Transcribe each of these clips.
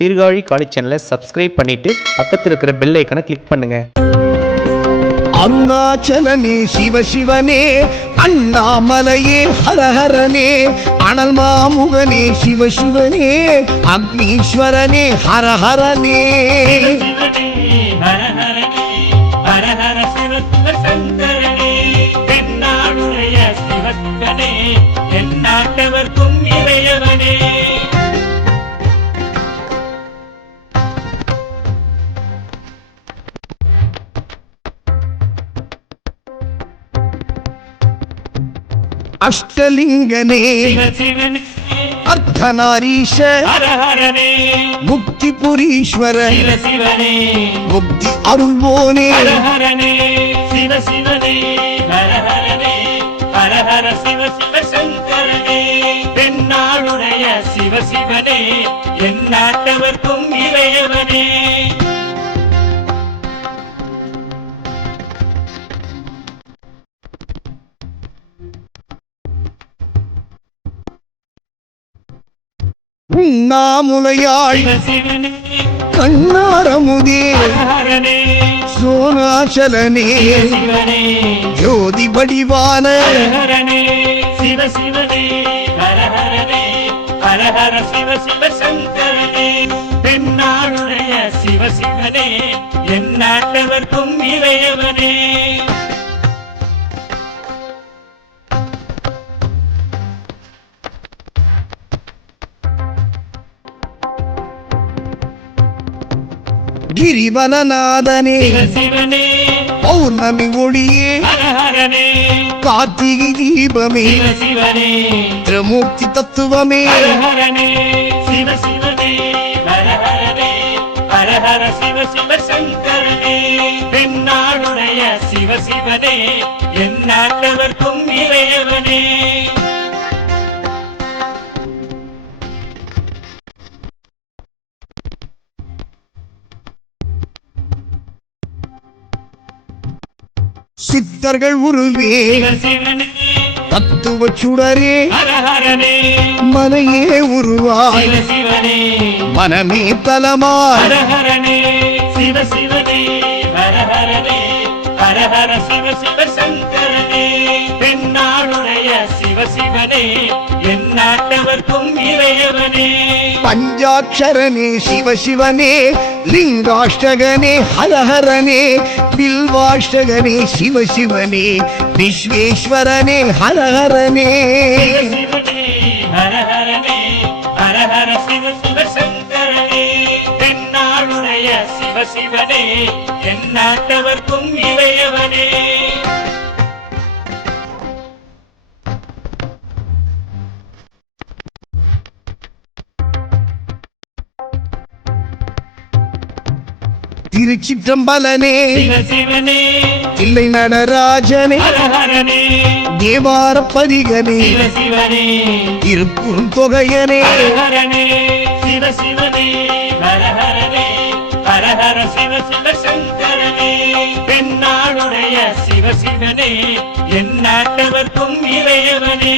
Sirkazhi college சேனலை subscribe பண்ணிட்டு பக்கத்தில் இருக்கிற பெல் ஐக்கனை கிளிக் பண்ணுங்க. அருணாச்சலனே சிவசிவனே, அண்ணாமலையே ஹரஹரனே, அனல் மாமுகனே சிவசிவனே, அக்னீஸ்வரனே ஹரஹரனே. எந்நாட்டவர்க்கும் இறையவனே. அஷ்டலிங்கனே அர்த்தநாரீஷ முக்தி புரீஸ்வர முக்தி அருள்வோனே. சிவ சிவனே ஹரஹரனே, ஹரஹர சிவ சிவ சங்கரனே. பெண்ணாளுடைய சிவ சிவனே, எந்நாட்டவர்க்கும் இறையவனே. உண்ணாமுலையாள் கண்ணாரமுதே சோனாச்சலனே ஜோதி வடிவான சிவ சிவனே ஹரஹரனே, ஹரஹர சிவ சிவ சங்கரனே. பெண்ணாளுடைய சிவ சிவனே, எந்நாட்டவர்க்கும் இறையவனே. கிரிவலநாதனே சிவனே பௌர்ணமி ஒளியே ஹரஹரனே, கார்த்திகை தீபமே சிவனே திரிமூர்த்தி தத்துவமே. ஹரஹரனே சிவ சிவனே ஹரஹரனே, ஹரஹர சிவ சிவ சங்கரனே. பெண்ணாளுடைய சிவ சிவனே, எந்நாட்டவர்க்கும் இறையவனே. சித்தர்கள் உருவே சிவனே தத்துவ சுடரே ஹரஹரனே, மனையே உருவாய் சிவனே மனமே தலமாய். ஹரஹரனே சிவ சிவனே ஹரஹரனே, ஹரஹர சிவ சிவ சங்கரனே. பெண்ணாளுடைய சிவ சிவனே, எந்நாட்டவர்க்கும் இறையவனே. பஞ்சாட்சரனே சிவசிவனே லிங்காஷ்டகனே ஹரஹரனே பில்வாஷ்டகனே சிவசிவனே விஸ்வேஸ்வரனே ஹரஹரனே. சிவனே ஹரஹரனே, ஹரஹர சிவ சிவ சங்கரனே. பெண்ணாளுடைய சிவ சிவனே, எந்நாட்டவர்க்கும் இறையவனே. திருச்சிற்றம்பலனே சிவனே தில்லை நடராஜனே ஹரஹரனே, தேவார பதிகனே சிவனே திருக்குறும் தொகையனே. ஹரஹரனே சிவ சிவனே ஹரஹரனே, ஹரஹர சிவ சிவ சங்கரனே. பெண்ணாளுடைய சிவ சிவனே, எந்நாட்டவர்க்கும் இறையவனே.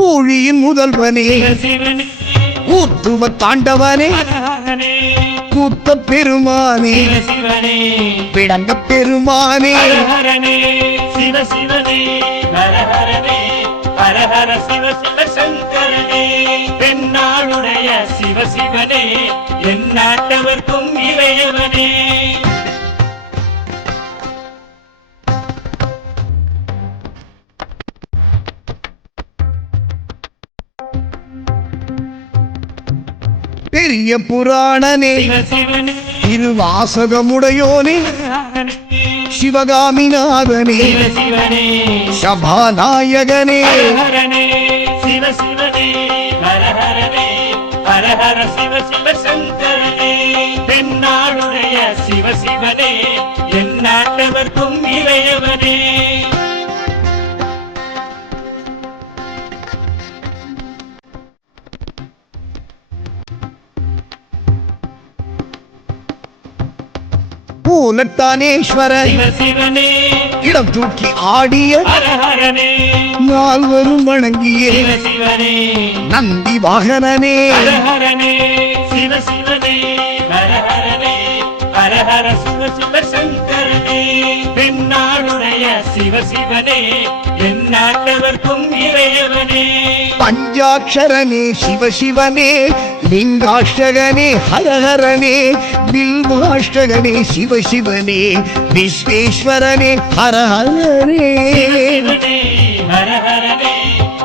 ஊழியின் முதல்வனே சிவனே ஊத்துவ தாண்டவனே ஹரஹரனே, கூத்த பெருமானே சிவனே விளங்க பெருமானே. ஹரஹரனே சிவ சிவனே ஹரஹரனே, ஹரஹர சிவ சிவ சங்கரனே. பெண்ணாளுடைய சிவ சிவனே, எந்நாட்டவர்க்கும் இறையவனே. பெரிய புராணனே சிவனே திருவாசகமுடையோனே சிவகாமிநாதனே சிவனே சபாநாயகனே. ஹரஹரனே சிவ சிவனே ஹரஹரனே, ஹரஹர சிவ சிவ சங்கரனே. பெண்ணாளுடைய சிவ சிவனே, எந்நாட்டவர்க்கும் இறையவனே. பூலத்தானேஸ்வர சிவ சிவனே இடம் தூக்கி ஆடிய ஹர ஹரனே நால்வரும் வணங்கிய சிவ சிவனே நந்தி வாகனனே ஹர ஹரனே சிவ சிவனே ஹர ஹரனே ஹர ஹர சிவ சிவ சங்கரனே தென்னாடுடைய சிவ சிவனே எந்நாட்டவர்க்கும் இறையவனே பஞ்சாட்சரனே சிவசிவனே லிங்காஷ்டகனே ஹரஹரனே பில்வாஷ்டகனே சிவசிவனே விஸ்வேஸ்வரனே ஹரஹரனே சிவனே ஹர ஹரனே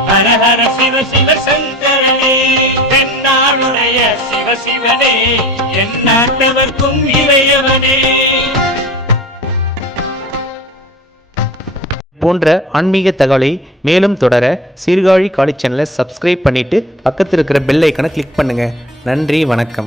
ஹர ஹர சிவ சிவ சங்கரனே தென்னாடுடைய சிவ சிவனே எந்நாட்டவர்க்கும் இறையவனே போன்ற ஆன்மீக தகவலை மேலும் தொடர சீர்காழி காலேஜ் சேனலை சப்ஸ்கிரைப் பண்ணிவிட்டு பக்கத்தில் இருக்கிற பெல் ஐக்கனை கிளிக் பண்ணுங்கள். நன்றி, வணக்கம்.